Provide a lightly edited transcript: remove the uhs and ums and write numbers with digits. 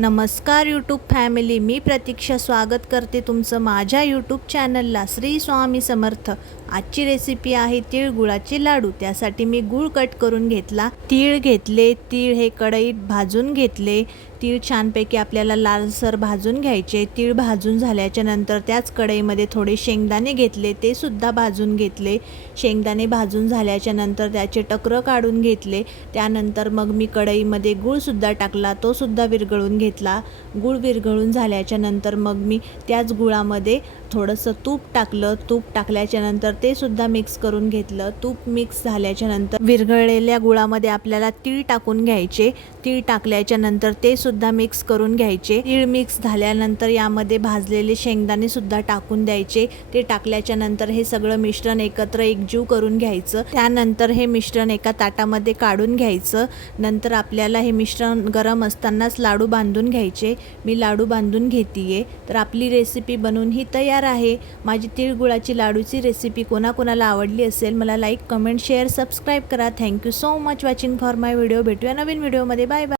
नमस्कार YouTube family, मी प्रतीक्षा स्वागत करते तुमचं माझ्या यूट्यूब चॅनलला. श्री स्वामी समर्थ. आजची रेसिपी आहे तीळ गुळाचे लाडू. त्यासाठी मी गूळ कट करून घेतला, तीळ घेतले, तीळ हे कढईत भाजून घेतले. तीळ छानपैकी आपल्याला लालसर भाजून घ्यायचे. तीळ भाजून झाल्याच्या नंतर त्याच कढईमध्ये थोडे शेंगदाणे घेतले, ते सुद्धा भाजून घेतले. शेंगदाणे भाजून झाल्याच्या नंतर त्याचे टकर काढून घेतले. त्यानंतर मग मी कढईमध्ये गूळ सुद्धा टाकला, तो सुद्धा विरघळून घेतला. गूळ विरघळून झाल्याच्या नंतर मग मी त्याच गुळामध्ये थोडंसं तूप टाकलं. तूप टाकल्याच्या नंतर ते सुद्धा मिक्स करून घेतलं. तूप मिक्स झाल्याच्या नंतर विरघळलेल्या गुळामध्ये आपल्याला तीळ टाकून घ्यायचे. तीळ टाकल्याच्या नंतर ते सुद्धा मिक्स करून घ्यायचे. तीळ मिक्स झाल्यानंतर यामध्ये भाजलेले शेंगदाणे सुद्धा टाकून द्यायचे. ते टाकल्याच्या नंतर हे सगळं मिश्रण एकत्र एकजीव करून घ्यायचं. त्यानंतर हे मिश्रण एका ताटामध्ये काढून घ्यायचं. नंतर आपल्याला हे मिश्रण गरम असतानाच लाडू बांधून घ्यायचे. मी लाडू बांधून घेतीये. तर आपली रेसिपी बनवून ही तयार आहे. माझी तिळगुळाची लाडूची रेसिपी कोणाकोणाला आवडली असेल मला लाईक, कमेंट, शेअर, सबस्क्राईब करा. Thank you so much watching for my video. भेटूया नवीन व्हिडिओमध्ये. Bye bye.